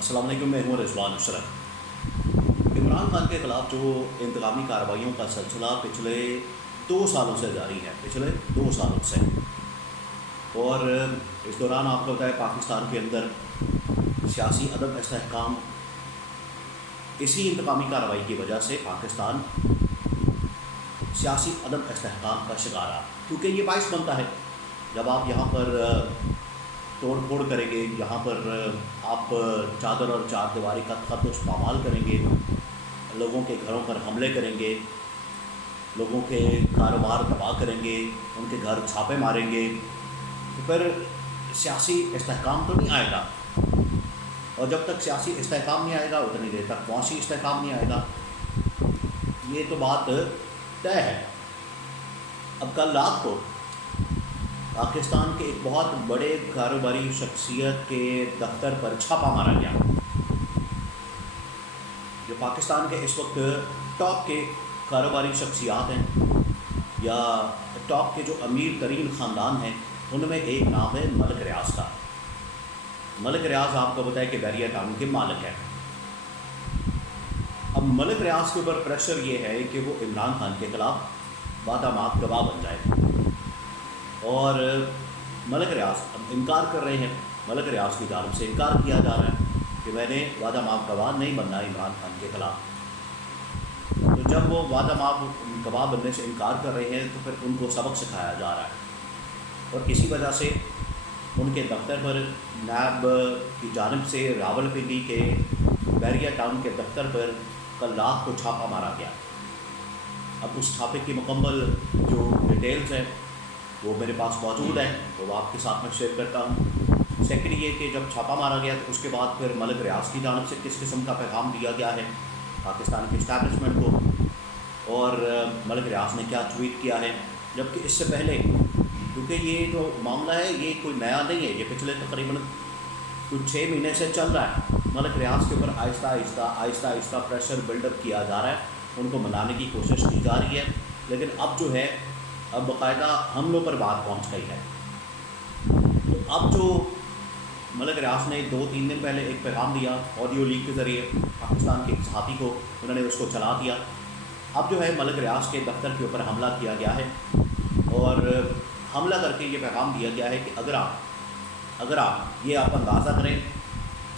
السلام علیکم، میں ہوں رضوان اشرف۔ عمران خان کے خلاف جو انتقامی کارروائیوں کا سلسلہ پچھلے 2 سالوں سے جاری ہے، پچھلے 2 سالوں سے، اور اس دوران آپ کو بتائے پاکستان کے اندر سیاسی عدم استحکام، اسی انتقامی کارروائی کی وجہ سے پاکستان سیاسی عدم استحکام کا شکار رہا، کیونکہ یہ باعث بنتا ہے جب آپ یہاں پر توڑ پھوڑ کریں گے، یہاں پر آپ چادر اور چار دیواری کا تقدس پامال کریں گے، لوگوں کے گھروں پر حملے کریں گے، لوگوں کے کاروبار تباہ کریں گے، ان کے گھر چھاپے ماریں گے، تو پھر سیاسی استحکام تو نہیں آئے گا، اور جب تک سیاسی استحکام نہیں آئے گا اتنی دیر تک معاشی استحکام نہیں آئے گا۔ یہ تو بات طے ہے۔ اب کل رات کو پاکستان کے ایک بہت بڑے کاروباری شخصیت کے دفتر پر چھاپا مارا گیا، جو پاکستان کے اس وقت ٹاپ کے کاروباری شخصیات ہیں، یا ٹاپ کے جو امیر ترین خاندان ہیں، ان میں ایک نام ہے ملک ریاض کا۔ ملک ریاض آپ کو بتائے کہ بیریا ٹاؤن کے مالک ہے۔ اب ملک ریاض کے اوپر پریشر یہ ہے کہ وہ عمران خان کے خلاف وعدہ مات گواہ بن جائے، اور ملک ریاض اب انکار کر رہے ہیں، ملک ریاض کی جانب سے انکار کیا جا رہا ہے کہ میں نے وعدہ مات گواہ نہیں بننا عمران خان کے خلاف۔ تو جب وہ وعدہ مات گواہ بننے سے انکار کر رہے ہیں تو پھر ان کو سبق سکھایا جا رہا ہے، اور اسی وجہ سے ان کے دفتر پر نیب کی جانب سے راول پنڈی کے بیریا ٹاؤن کے دفتر پر کل رات کو چھاپا مارا گیا۔ اب اس چھاپے کی مکمل جو ڈیٹیلز ہیں وہ میرے پاس موجود ہیں، تو وہ آپ کے ساتھ میں شیئر کرتا ہوں۔ سیکنڈ یہ کہ جب چھاپا مارا گیا تو اس کے بعد پھر ملک ریاض کی جانب سے کس قسم کا پیغام دیا گیا ہے پاکستان کی اسٹیبلشمنٹ کو، اور ملک ریاض نے کیا ٹویٹ کیا ہے، جبکہ اس سے پہلے، کیونکہ یہ جو معاملہ ہے یہ کوئی نیا نہیں ہے، یہ پچھلے تقریباً کچھ 6 مہینے سے چل رہا ہے۔ ملک ریاض کے اوپر آہستہ آہستہ پریشر بلڈ اپ کیا جا رہا ہے، ان کو منانے کی کوشش کی جا رہی ہے، لیکن اب جو ہے اب باقاعدہ حملوں پر بات پہنچ گئی ہے۔ تو اب جو ملک ریاض نے 2-3 دن پہلے ایک پیغام دیا آڈیو لیک کے ذریعے پاکستان کے صحافی کو، انہوں نے اس کو چلا دیا۔ اب جو ہے ملک ریاض کے دفتر کے اوپر حملہ کیا گیا ہے، اور حملہ کر کے یہ پیغام دیا گیا ہے کہ اگر آپ یہ آپ اندازہ کریں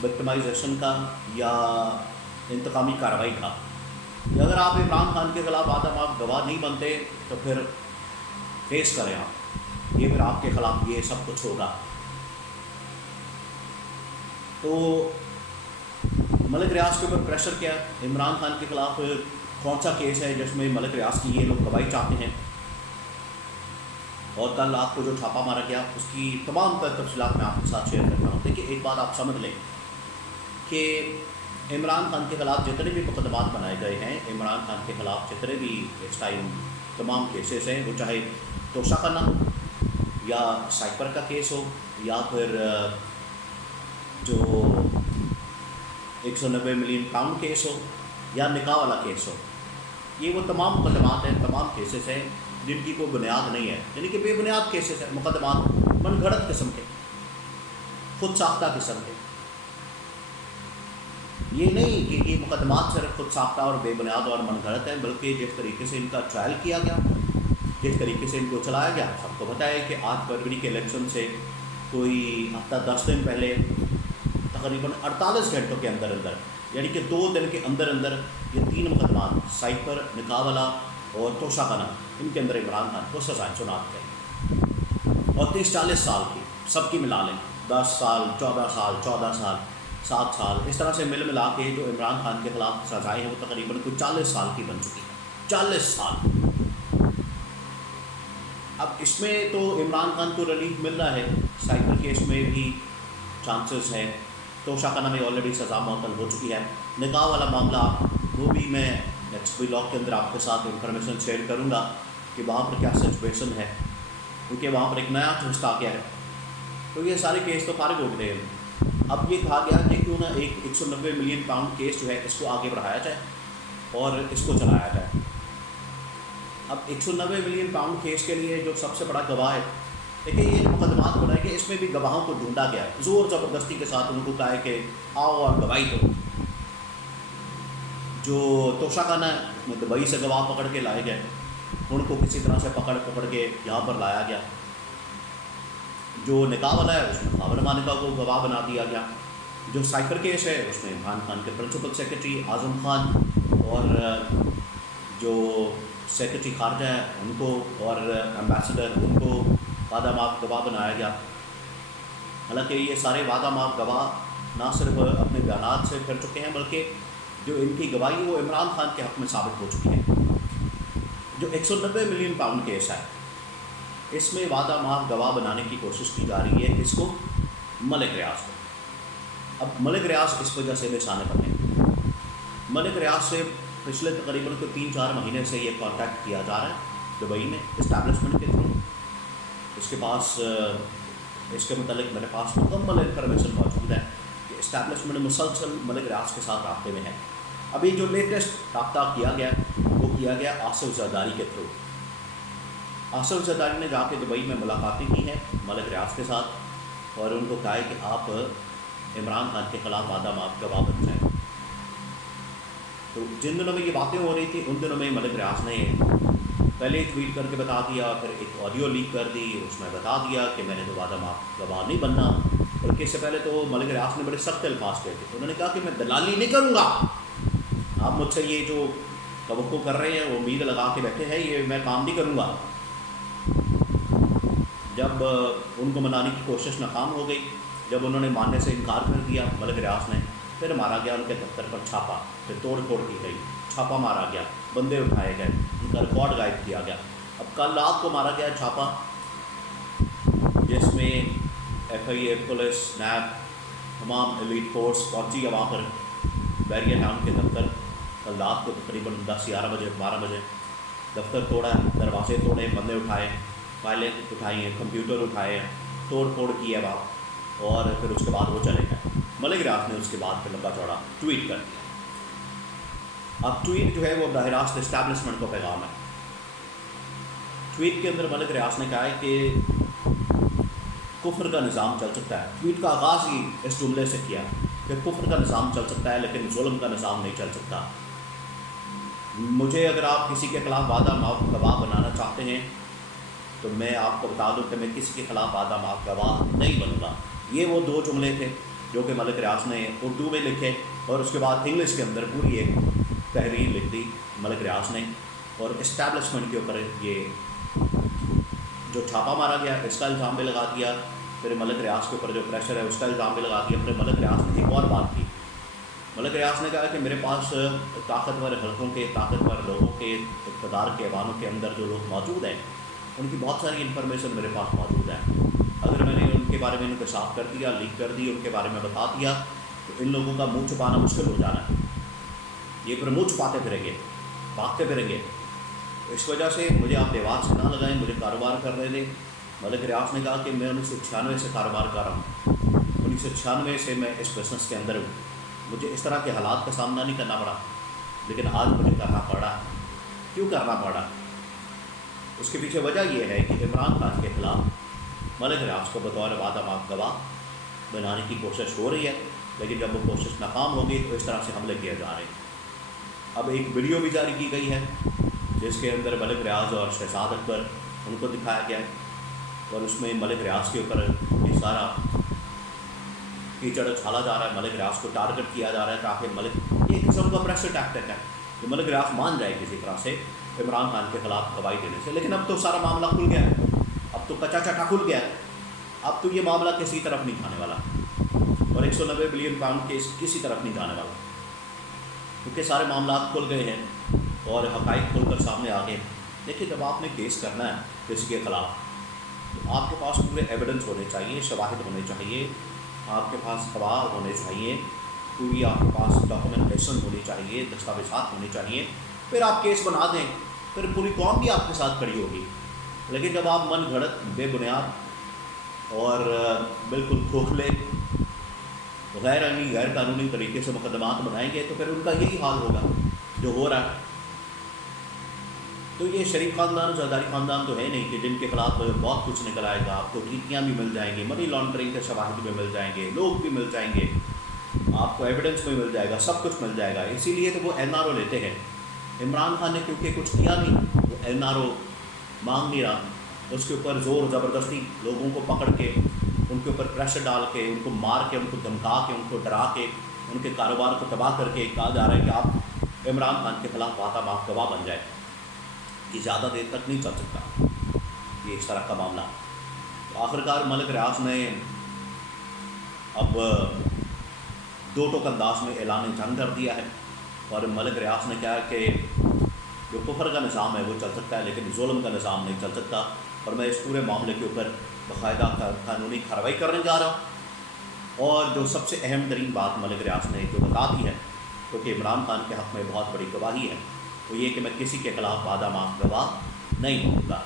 وکٹمائزیشن کا یا انتقامی کارروائی کا، کہ اگر آپ عمران خان کے خلاف وعدہ مات گواہ نہیں بنتے تو پھر فیس کریں آپ، یہ پھر آپ کے خلاف یہ سب کچھ ہوگا۔ تو ملک ریاض کے اوپر پریشر کیا، عمران خان کے خلاف کون سا کیس ہے جس میں ملک ریاض کی یہ لوگ گواہی چاہتے ہیں، اور کل رات کو جو چھاپا مارا گیا اس کی تمام تر تفصیلات میں آپ کے ساتھ شیئر کرتا ہوں۔ دیکھیے ایک بات آپ سمجھ لیں کہ عمران خان کے خلاف جتنے بھی مقدمات بنائے گئے ہیں، عمران خان کے خلاف جتنے بھی اس ٹائم تمام کیسز ہیں، وہ چاہے توشہ خانہ یا سائپر کا کیس ہو، یا پھر جو 190 ملین پاؤنڈ کیس ہو، یا نکاح والا کیس ہو، یہ وہ تمام مقدمات ہیں، تمام کیسز ہیں جن کی کوئی بنیاد نہیں ہے، یعنی کہ بے بنیاد کیسز ہیں، مقدمات من گھڑت قسم کے، خود ساختہ قسم کے۔ یہ نہیں کہ یہ مقدمات صرف خود ساختہ اور بے بنیاد اور من گھڑت ہیں، بلکہ جس طریقے سے ان کا ٹرائل کیا گیا، جس طریقے سے ان کو چلایا گیا، سب کو پتہ ہے کہ 8 فروری کے الیکشن سے کوئی ہفتہ 10 دن پہلے تقریباً 48 گھنٹوں کے اندر یعنی کہ 2 دن کے اندر یہ 3 مقدمات سائپر، نکاح والا اور توشہ خانہ، ان کے اندر عمران خان کو سزائیں سناتے ہیں، اور 30-40 سال کی سب کی ملا لیں، 10 سال 14 سال 14 سال 7 سال، اس طرح سے ملا کے جو عمران خان کے خلاف سزائیں ہیں وہ تقریباً کوئی 40 سال کی بن چکی ہیں، 40 سال۔ اب اس میں تو عمران خان کو ریلیف مل رہا ہے، سائپر کیس میں بھی چانسز ہیں، توشہ خانہ میں آلریڈی سزا معطل ہو چکی ہے، نکاح والا معاملہ وہ بھی میں نیکسٹ ولاگ کے اندر آپ کے ساتھ انفارمیشن شیئر کروں گا کہ وہاں پر کیا سچویشن ہے، کیونکہ وہاں پر ایک نیا ٹوسٹ آ گیا ہے۔ تو یہ سارے کیس تو فارغ ہو گئے ہیں۔ اب یہ کہا گیا کہ کیوں نہ ایک 190 ملین پاؤنڈ کیس جو ہے اس کو آگے بڑھایا جائے اور اس کو چلایا جائے۔ اب 190 ملین پاؤنڈ کیس کے لیے جو سب سے بڑا گواہ ہے دیکھیں یہ مقدمات بنائے گئے، اس میں بھی گواہوں کو ڈھونڈا گیا ہے، زور زبردستی کے ساتھ ان کو کہا ہے کہ آؤ اور گواہی دو۔ جو توشہ خانہ ہے دبئی سے گواہ پکڑ کے لائے گئے، ان کو کسی طرح سے پکڑ کے یہاں پر لایا گیا۔ جو نکاح والا ہے اس میں خاور مالکہ کو گواہ بنا دیا گیا۔ جو سائپر کیس ہے اس میں عمران خان کے پرنسپل سیکرٹری اعظم خان اور جو سیکرٹری خارجہ ہیں ان کو اور ایمبیسڈر ان کو وعدہ ماف گواہ بنایا گیا۔ حالانکہ یہ سارے وعدہ ماف گواہ نہ صرف اپنے بیانات سے کر چکے ہیں بلکہ جو ان کی گواہی وہ عمران خان کے حق میں ثابت ہو چکی ہے۔ جو 190 ملین پاؤنڈ کیس ہے اس میں وعدہ ماف گواہ بنانے کی کوشش کی جا رہی ہے، اس کو ملک ریاض کو۔ اب ملک ریاض اس وجہ سے نشانے پر ہے، ملک ریاض سے پچھلے تقریباً 3-4 مہینے سے یہ کانٹیکٹ کیا جا رہا ہے دبئی میں اسٹیبلشمنٹ کے تھرو۔ اس کے پاس اس کے متعلق میرے پاس مکمل انفارمیشن موجود ہے کہ اسٹیبلشمنٹ مسلسل ملک ریاض کے ساتھ رابطے میں ہے۔ ابھی جو لیٹسٹ رابطہ کیا گیا وہ کیا گیا آصف زرداری کے تھرو۔ آصف زرداری نے جا کے دبئی میں ملاقاتیں کی ہیں ملک ریاض کے ساتھ اور ان کو کہا ہے کہ آپ عمران خان کے خلاف وعدہ ماف گواہ بن جائیں۔ تو جن دنوں میں یہ باتیں ہو رہی تھیں ان دنوں میں ملک ریاض نے پہلے ایک ٹویٹ کر کے بتا دیا، پھر ایک آڈیو لیک کر دی، اس میں بتا دیا کہ میں نے تو وعدہ ماف گواہ نہیں بننا۔ بلکہ اس سے پہلے تو ملک ریاض نے بڑے سخت الفاظ کہے تھے، انہوں نے کہا کہ میں دلالی نہیں کروں گا، آپ مجھ سے یہ جو توقع کر رہے ہیں وہ امید لگا کے بیٹھے ہیں، یہ میں کام نہیں کروں گا۔ جب ان کو منانے کی کوشش ناکام ہو گئی، جب انہوں نے ماننے سے انکار کر دیا ملک ریاض نے، پھر مارا گیا ان کے دفتر پر چھاپا، پھر توڑ پھوڑ کی گئی، چھاپا مارا گیا، بندے اٹھائے گئے، ان کا ریکارڈ غائب کیا گیا۔ اب کل رات کو مارا گیا چھاپا جس میں ایف آئی اے، پولیس، نیب، تمام ایلیٹ فورس پہنچی ہے وہاں پر بیریا ٹاؤن کے دفتر۔ کل رات کو تقریباً 10-11 بجے 12 بجے دفتر توڑا، دروازے توڑے، بندے اٹھائے، فائلیں اٹھائی ہیں، کمپیوٹر اٹھائے ہیں، توڑ پھوڑ کی ہے وہاں، اور پھر اس کے بعد وہ چلے گئے۔ ملک ریاض نے اس کے بعد پھر لمبا چوڑا ٹویٹ کر دیا۔ اب ٹویٹ جو ہے وہ براہ راست اسٹیبلشمنٹ کو پیغام ہے۔ ٹویٹ کے اندر ملک ریاض نے کہا ہے کہ کفر کا نظام چل سکتا ہے۔ ٹویٹ کا آغاز ہی اس جملے سے کیا کہ کفر کا نظام چل سکتا ہے لیکن ظلم کا نظام نہیں چل سکتا۔ مجھے اگر آپ کسی کے خلاف وعدہ ماف گواہ بنانا چاہتے ہیں تو میں آپ کو بتا دوں کہ میں کسی کے خلاف وعدہ ماف گواہ نہیں بنوں گا۔ یہ وہ 2 جملے تھے جو کہ ملک ریاض نے اردو میں لکھے اور اس کے بعد انگلش کے اندر پوری ایک تحریر لکھ دی ملک ریاض نے، اور اسٹیبلشمنٹ کے اوپر یہ جو چھاپا مارا گیا اس کا الزام بھی لگا دیا، پھر ملک ریاض کے اوپر جو پریشر ہے اس کا الزام بھی لگا دیا۔ پھر ملک ریاض نے ایک اور بات کی، ملک ریاض نے کہا کہ میرے پاس طاقتور حلقوں کے، طاقتور لوگوں کے، اقتدار کے ایوانوں کے اندر جو لوگ موجود ہیں ان کی بہت ساری انفارمیشن میرے پاس موجود ہے، اگر میں نے ان کے بارے میں انکشاف کر دیا، لیک کر دی، ان کے بارے میں بتا دیا تو ان لوگوں کا منہ چھپانا مشکل ہو جانا ہے، یہ پھر منہ چھپاتے پھریں گے، بھاگتے پھریں گے، اس وجہ سے مجھے آپ دیوار سے نہ لگائیں، مجھے کاروبار کرنے دیں۔ ملک ریاض نے کہا کہ میں 1996 سے کاروبار کر رہا ہوں، 1996 سے میں اس بزنس کے اندر ہوں، مجھے اس طرح کے حالات کا سامنا نہیں کرنا پڑا، لیکن آج مجھے کرنا پڑا۔ کیوں کرنا پڑا؟ اس کے پیچھے وجہ یہ ہے کہ عمران خان کے خلاف ملک ریاض کو بطور وعدہ ماف گواہ بنانے کی کوشش ہو رہی ہے، لیکن جب وہ کوشش ناکام ہوگی تو اس طرح سے حملے کیے جا رہے ہیں۔ اب ایک ویڈیو بھی جاری کی گئی ہے جس کے اندر ملک ریاض اور شہزاد اکبر ان کو دکھایا گیا ہے، اور اس میں ملک ریاض کے اوپر یہ سارا کیچڑ اچھالا جا رہا ہے، ملک ریاض کو ٹارگٹ کیا جا رہا ہے تاکہ یہ ایک قسم کا پریشر ٹیکٹک ہے کہ ملک ریاض مان جائے کسی طرح سے عمران خان کے خلاف گواہی دینے سے۔ لیکن اب تو سارا معاملہ کھل گیا ہے، اب تو کچا چٹا کھل گیا ہے، اب تو یہ معاملہ کسی طرف نہیں جانے والا، اور 190 بلین پاؤنڈ کیس کسی طرف نہیں جانے والا، کیونکہ سارے معاملات کھل گئے ہیں اور حقائق کھل کر سامنے آ گئے۔ دیکھیے جب آپ نے کیس کرنا ہے کسی کے خلاف تو آپ کے پاس پورے ایویڈنس ہونے چاہیے، شواہد ہونے چاہیے، آپ کے پاس گواہ ہونے چاہیے، پوری آپ کے پاس ڈاکومنٹیشن ہونی چاہیے، دستاویزات ہونے چاہیے، پھر آپ کیس بنا دیں، پھر پوری قوم بھی آپ کے ساتھ کھڑی ہوگی۔ لیکن جب آپ من گھڑت، بے بنیاد اور بالکل کھوکھلے، غیر علمی، غیر قانونی طریقے سے مقدمات بنائیں گے تو پھر ان کا یہی حال ہوگا جو ہو رہا ہے۔ تو یہ شریف خاندان زرداری خاندان تو ہے نہیں کہ جن کے خلاف بہت کچھ نکل آئے گا. آپ کو ٹھیکیاں بھی مل جائیں گی, منی لانڈرنگ کے شواہد بھی مل جائیں گے, لوگ بھی مل جائیں گے, آپ کو ایویڈنس بھی مل جائے گا, سب کچھ مل جائے گا. اسی لیے تو وہ NRO لیتے ہیں. عمران خان نے کیونکہ کچھ کیا نہیں, وہ NRO مانگ نہیں رہا, اس کے اوپر زور زبردستی لوگوں کو پکڑ کے, ان کے اوپر پریشر ڈال کے, ان کو مار کے, ان کو دھمکا کے, ان کو ڈرا کے, ان کے کاروبار کو تباہ کر کے کہا جا رہا ہے کہ آپ عمران خان کے خلاف بات آپ گواہ بن جائے. یہ زیادہ دیر تک نہیں چل سکتا یہ اس طرح کا معاملہ. تو آخرکار ملک ریاض نے اب 2 ٹوک انداز میں اعلان جنگ کر دیا ہے, اور ملک ریاض نے کہا کہ جو کفر کا نظام ہے وہ چل سکتا ہے لیکن ظلم کا نظام نہیں چل سکتا, اور میں اس پورے معاملے کے اوپر باقاعدہ قانونی کارروائی کرنے جا رہا ہوں. اور جو سب سے اہم ترین بات ملک ریاض نے جو بتا دی ہے, کیونکہ عمران خان کے حق میں بہت بڑی گواہی ہے, وہ یہ کہ میں کسی کے خلاف وعدہ معاف گواہ نہیں ہوں گا.